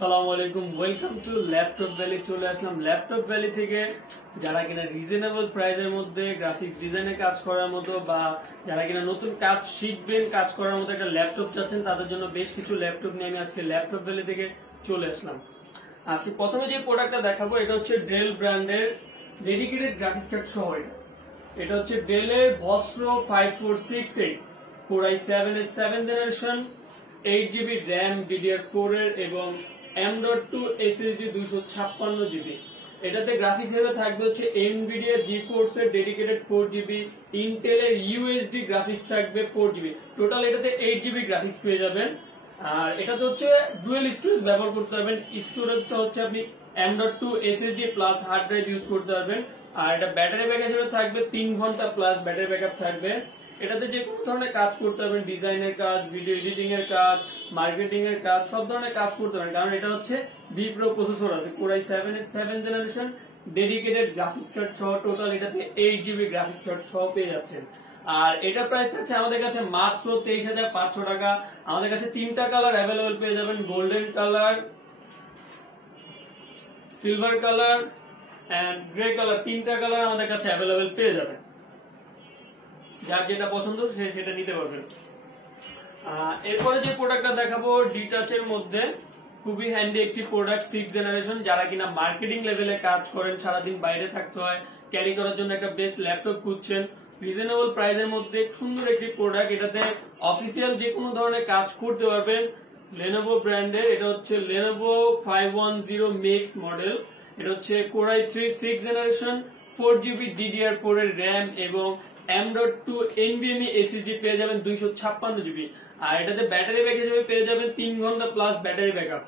আসসালামু আলাইকুম, welcome to laptop valley. চলে আসলাম ল্যাপটপ ভ্যালি থেকে। যারা কিনা রিজনেবল প্রাইসের মধ্যে গ্রাফিক্স ডিজাইনে কাজ করার মতো বা যারা কিনা নতুন কাজ শিখবেন, কাজ করার মতো একটা ল্যাপটপ চাচ্ছেন, তাদের জন্য বেশ কিছু ল্যাপটপ নিয়ে আমি আজকে ল্যাপটপ ভ্যালি থেকে চলে আসলাম। আজকে প্রথমে যে প্রোডাক্টটা দেখাবো এটা হচ্ছে ডেল ব্র্যান্ডের ডেডিকেটেড গ্রাফিক্স কার্ড সহ। এটা হচ্ছে ডেলের ভস্ট্রো 5468 কোর i7 এর 7th generation, 8GB RAM DDR4 এর এবং M.2 SSD 256GB। এটাতে গ্রাফিক্স হিসেবে থাকবে হচ্ছে NVIDIA GeForce এর ডেডিকেটেড 4GB, ইন্টেলের UHD গ্রাফিক্স থাকবে 4GB। টোটাল এটাতে 8GB গ্রাফিক্স পেয়ে যাবেন। আর এটাতে হচ্ছে ডুয়েল স্টোরেজ ব্যবহার করতে পারবেন। স্টোরেজটা হচ্ছে আপনি M.2 SSD plus hard drive use করতে পারবেন। আর এটা ব্যাটারি ব্যাকআপ হিসেবে থাকবে 3 ঘন্টা প্লাস ব্যাটারি ব্যাকআপ থাকবে। এটাতে যে কোনো ধরনের কাজ করতে পারবেন, ডিজাইনের কাজ, ভিডিও এডিটিং এর কাজ, মার্কেটিং এর কাজ, সব ধরনের কাজ করতে পারবেন। কারণ এটা হচ্ছে ভি প্রো প্রসেসর আছে, কোর i7 এর 7th generation, dedicated graphics card সহ। টোটাল এটাতে 8GB গ্রাফিক্স কার্ড সহ পেয়ে যাচ্ছেন। আর এটা প্রাইস থাকছে আমাদের কাছে মাত্র 23,500 টাকা। আমাদের কাছে 3টা কালার অ্যাভেলেবল পেয়ে যাবেন, golden colour, silver colour and grey colour. 3টা কালার আমাদের কাছে অ্যাভেলেবল পেয়ে যাবেন। যার যেটা পছন্দ সে সেটা নিতে পারবেন। এরপরে যে প্রোডাক্টটা দেখাবো ডিটাচের মধ্যে খুবই হ্যান্ডি একটি প্রোডাক্ট, 6th জেনারেশন। যারা কিনা মার্কেটিং লেভেলে কাজ করেন, সারাদিন বাইরে থাকতে হয়, ক্যারি করার জন্য একটা বেস্ট ল্যাপটপ খুঁজছেন, রিজনেবল প্রাইসের মধ্যে সুন্দর একটি প্রোডাক্ট। এটাতে অফিসিয়াল যে কোনো ধরনের কাজ করতে পারবেন। লেনোভো ব্র্যান্ডের, এটা হচ্ছে লেনোভো 510 মিক্স মডেল। এটা হচ্ছে core i3 6th generation, 4GB DDR4 এর র্যাম এবং M.2 NVMe SSD পেয়ে যাবেন 256GB। আর এটাতে ব্যাটারি ব্যাকআপ হিসেবে পেয়ে যাবেন 3 ঘন্টা প্লাস ব্যাটারি ব্যাকআপ।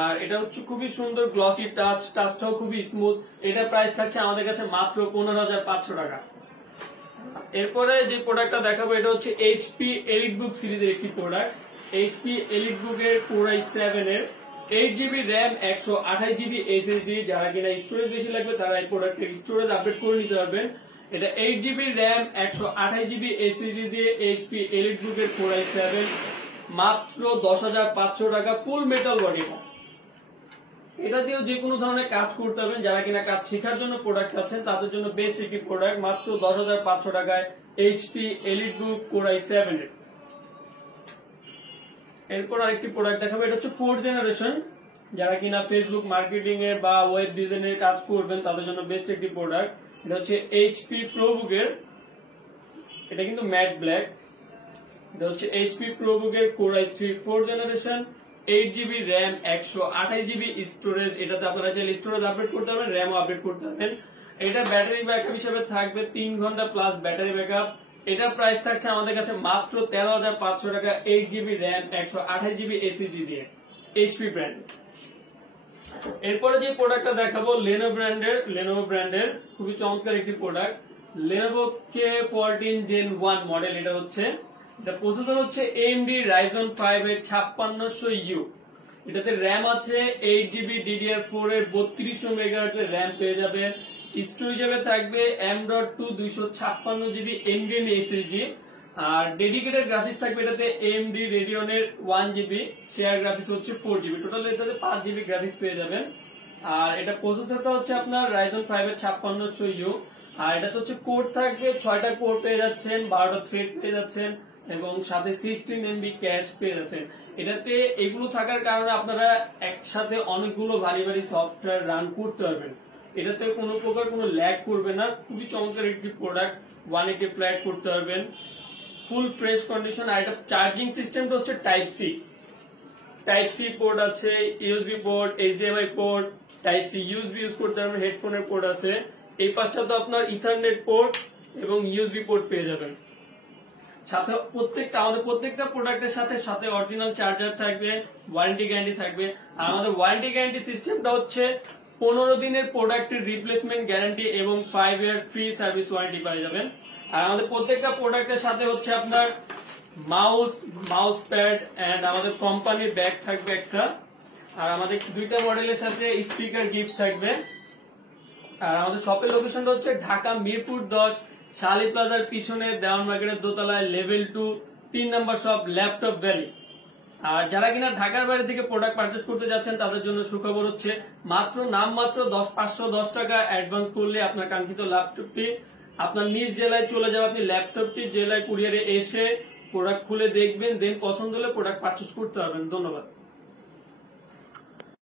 আর এটা হচ্ছে খুবই সুন্দর গ্লসি টাচ, টাচটাও খুবই স্মুথ। এটা প্রাইস থাকছে আমাদের কাছে মাত্র 15,500 টাকা। এরপরে যে প্রোডাক্টটা দেখাবো এটা হচ্ছে HP EliteBook সিরিজের একটি প্রোডাক্ট। HP EliteBook এর কোর i7 এর 8GB র্যাম 128GB SSD। যারা কিনা স্টোরেজ বেশি লাগবে তারা এই প্রোডাক্টের স্টোরেজ আপডেট করে নিতে পারবেন। এটা 8GB র্যাম 128GB SSD দিয়ে HP EliteBook এর কোর i7, মাত্র 10,500 টাকা। ফুল মেটাল বডি। এটা দিয়েও যে কোনো ধরনের কাজ করতে পারবেন। যারা কিনা কাজ শেখার জন্য প্রোডাক্ট আছেন তাদের জন্য বেস্ট একটি প্রোডাক্ট, মাত্র 10,500 টাকায় HP EliteBook কোর i7 এর। এরপর আরেকটি প্রোডাক্ট দেখাবো, এটা হচ্ছে 4th জেনারেশন। যারা কিনা ফেসবুক মার্কেটিং এর বা ওয়েব ডিজাইনের কাজ করবেন তাদের জন্য বেস্ট একটি প্রোডাক্ট। এটা হচ্ছে HP ProBook এর, এটা কিন্তু ম্যাট ব্ল্যাক। এটা হচ্ছে HP ProBook এর core i3 4th generation, 8GB RAM 128GB storage. এটাতে আপনারা চাইলে স্টোরেজ আপডেট করতে পারবেন, র্যামও আপডেট করতে পারবেন। এটা ব্যাটারি ব্যাকআপ হিসেবে থাকবে 3 ঘন্টা প্লাস ব্যাটারি ব্যাকআপ। এটা প্রাইস থাকছে আমাদের কাছে মাত্র 13,500 টাকা, 8GB র্যাম 128GB SSD দিয়ে, HP ব্র্যান্ড। এরপরে যে প্রোডাক্টটা দেখাবো লেনোভো ব্র্যান্ডের খুবই চমৎকার একটি product, Lenovo K14 Gen 1 model. এটা হচ্ছে, এটা প্রসেসর হচ্ছে AMD Ryzen 5 এর 5600U। এটাতে র্যাম আছে 8GB DDR4 এর 3200 MHz এর র্যাম পেয়ে যাবে। স্টোরেজ হিসেবে থাকবে M.2 256GB NVMe SSD। আর ডেডিকেটেড গ্রাফিক্স থাকবে এটাতে AMD Radeon এর 1GB, শেয়ার গ্রাফিক্স হচ্ছে 4GB। টোটাল এটাতে 5GB গ্রাফিক্স পেয়ে যাবেন। আর এটা প্রসেসরটা হচ্ছে আপনার Ryzen 5 এর 5600U। আর এটাতে হচ্ছে কোর থাকবে 6টা কোর পেয়ে যাচ্ছেন, 12টা থ্রেড পেয়ে যাচ্ছেন এবং সাথে 16 MB ক্যাশ পেয়ে যাচ্ছেন। এটাতে এগুলো থাকার কারণে আপনারা একসাথে অনেকগুলো ভারী ভারী সফটওয়্যার রান করতে পারবেন। এটাতে কোনো প্রকার কোনো ল্যাগ করবে না। খুবই চমৎকার একটি প্রোডাক্ট, 180 ফ্ল্যাট করতে পারবেন, ফুল ফ্রেশ কন্ডিশন। আর এটা চার্জিং সিস্টেমটা হচ্ছে টাইপ সি পোর্ট আছে, USB port, HDMI port, type C USB use করতে পারবেন, হেডফোনের পোর্ট আছে। এই পাশটা তো আপনার ইথারনেট পোর্ট এবং USB পোর্ট পেয়ে যাবেন। সাথে আমাদের প্রত্যেকটা প্রোডাক্টের সাথে অরিজিনাল চার্জার থাকবে, ওয়ারেন্টি গ্যারান্টি থাকবে। আর আমাদের ওয়ারেন্টি গ্যারান্টি সিস্টেমটা হচ্ছে 15 দিনের প্রোডাক্টের রিপ্লেসমেন্ট গ্যারান্টি এবং 5 ইয়ার ফ্রি সার্ভিস ওয়ারেন্টি পেয়ে যাবেন। আর আমাদের প্রত্যেকটা প্রোডাক্টের সাথে হচ্ছে আপনার মাউস প্যাড এন্ড আমাদের কোম্পানির ব্যাগ থাকবে একটা। আর আমাদের 2টা মডেলের সাথে স্পিকার গিফট থাকবে। আর আমাদের শপের লোকেশনটা হচ্ছে ঢাকা মিরপুর 10, শালি প্লাজার পিছনে, দেওয়ান মার্কেটের দোতলায়, লেভেল 2, 3 নম্বর শপ, ল্যাপটপ ভ্যালি। আর যারা কিনা ঢাকার বাইরে থেকে প্রোডাক্ট পারচেজ করতে যাচ্ছেন তাদের জন্য সুখবর হচ্ছে মাত্র 510 টাকা অ্যাডভান্স করলে আপনার কাঙ্ক্ষিত ল্যাপটপটি আপনার নিজ জেলায় চলে যাবে। আপনি ল্যাপটপটি জেলায় কুরিয়ারে এসে প্রোডাক্ট খুলে দেখবেন, দেন পছন্দ হলে প্রোডাক্ট পারচেজ করতে পারবেন। ধন্যবাদ।